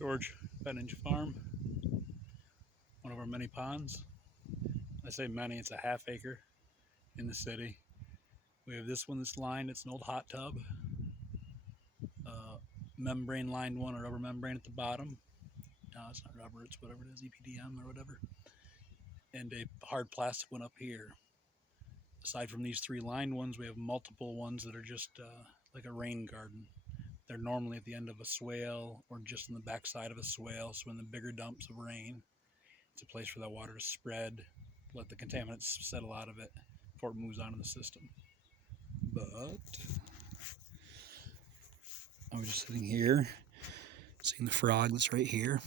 George Benninge Farm, one of our many ponds. I say many, it's a half acre in the city. We have this one that's lined, it's an old hot tub, membrane lined one, a rubber membrane at the bottom. No, it's not rubber, it's whatever it is, EPDM or whatever. And a hard plastic one up here. Aside from these three lined ones, we have multiple ones that are just like a rain garden. They're normally at the end of a swale or just on the backside of a swale. So in the bigger dumps of rain, it's a place for that water to spread, let the contaminants settle out of it before it moves on in the system. But I was just sitting here, seeing the frog that's right here.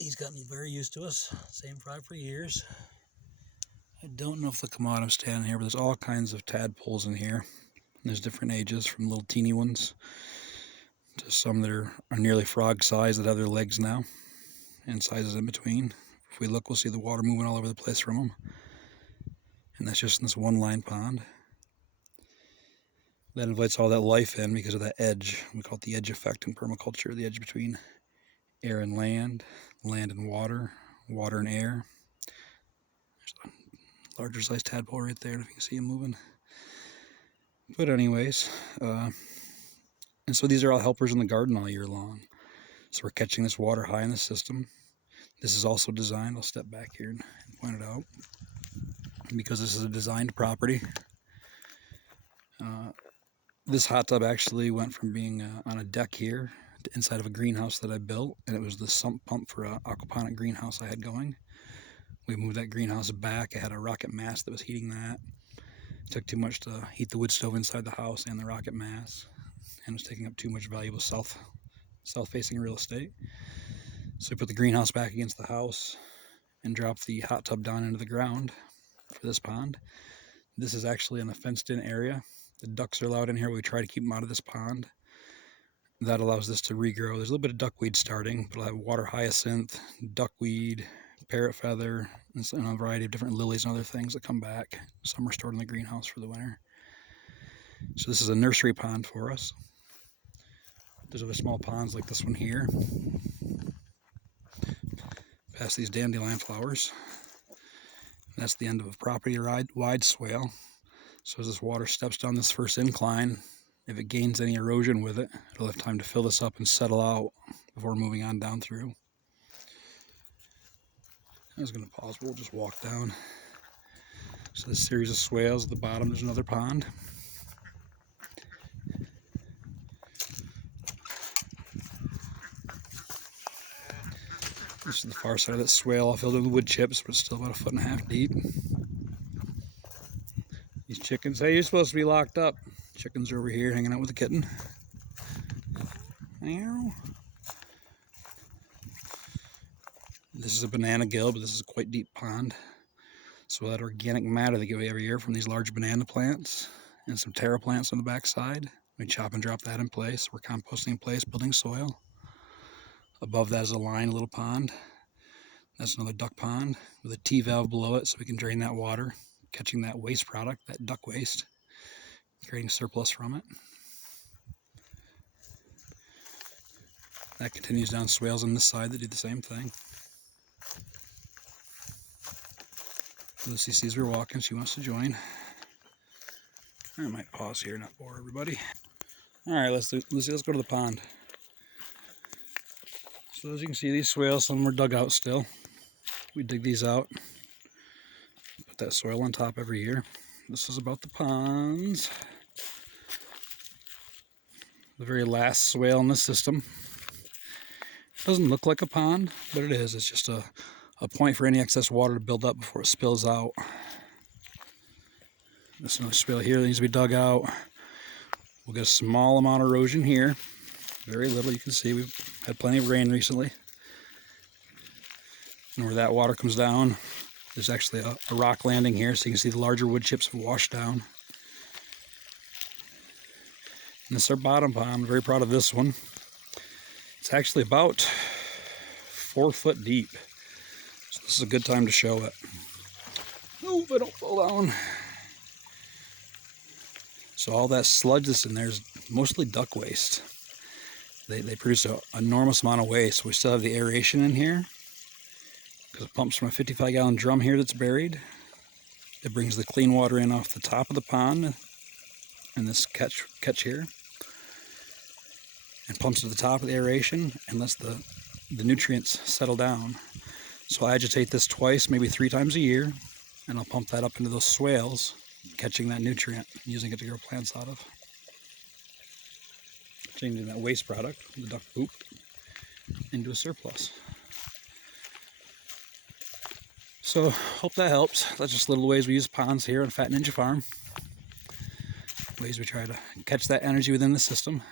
He's gotten very used to us. Same frog for years. I don't know if they'll come out. I'm standing here, but there's all kinds of tadpoles in here. There's different ages, from little teeny ones to some that are nearly frog size that have their legs now, and sizes in between. If we look, we'll see the water moving all over the place from them. And that's just in this one line pond. That invites all that life in because of that edge. We call it the edge effect in permaculture, the edge between air and land, land and water, water and air. There's a larger sized tadpole right there, if you can see him moving. But anyways, and so these are all helpers in the garden all year long. So we're catching this water high in the system. This is also designed, I'll step back here and point it out, because this is a designed property. This hot tub actually went from being on a deck here to inside of a greenhouse that I built, and it was the sump pump for an aquaponic greenhouse I had going. We moved that greenhouse back. I had a rocket mass that was heating that. It took too much to heat the wood stove inside the house and the rocket mass, and it was taking up too much valuable south-facing real estate. So we put the greenhouse back against the house and dropped the hot tub down into the ground for this pond. This is actually in a fenced-in area. The ducks are allowed in here. We try to keep them out of this pond. That allows this to regrow. There's a little bit of duckweed starting, but I'll have water hyacinth, duckweed, parrot feather, and a variety of different lilies and other things that come back. Some are stored in the greenhouse for the winter. So this is a nursery pond for us. There's other small ponds like this one here. Past these dandelion flowers. That's the end of a property-wide swale. So as this water steps down this first incline, if it gains any erosion with it, it'll have time to fill this up and settle out before moving on down through. I was going to pause, but we'll just walk down. So this series of swales, at the bottom there's another pond. This is the far side of that swale, all filled in with wood chips, but it's still about 1.5 feet deep. These chickens, hey, you're supposed to be locked up. Chickens are over here hanging out with the kitten. Meow. This is a banana gill, but this is a quite deep pond. So that organic matter that we get every year from these large banana plants and some taro plants on the back side, we chop and drop that in place. We're composting in place, building soil. Above that is a line, a little pond. That's another duck pond with a T-valve below it so we can drain that water, catching that waste product, that duck waste, creating surplus from it. That continues down swales on this side that do the same thing. Lucy sees we're walking, she wants to join. I might pause here, not bore everybody. Alright, Lucy, let's go to the pond. So as you can see, these swales, some were dug out still. We dig these out, put that soil on top every year. This is about the ponds. The very last swale in the system. It doesn't look like a pond, but it is. It's just a point for any excess water to build up before it spills out. This another swale here that needs to be dug out. We'll get a small amount of erosion here. Very little, you can see we've had plenty of rain recently. And where that water comes down, there's actually a rock landing here, so you can see the larger wood chips have washed down. And this is our bottom pond. I'm very proud of this one. It's actually about 4 foot deep. So this is a good time to show it. Oh, if I don't fall down. So all that sludge that's in there is mostly duck waste. They produce an enormous amount of waste. We still have the aeration in here because it pumps from a 55-gallon drum here that's buried. It brings the clean water in off the top of the pond in this catch here, and pumps to the top of the aeration and lets the nutrients settle down. So I agitate this twice, maybe 3 times a year, and I'll pump that up into those swales, catching that nutrient, using it to grow plants out of. Changing that waste product, the duck poop, into a surplus. So, hope that helps. That's just little ways we use ponds here on Phat Ninja Farm. Ways we try to catch that energy within the system.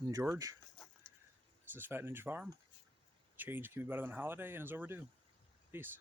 I'm George. This is Phat Ninja Farm. Change can be better than a holiday and is overdue. Peace.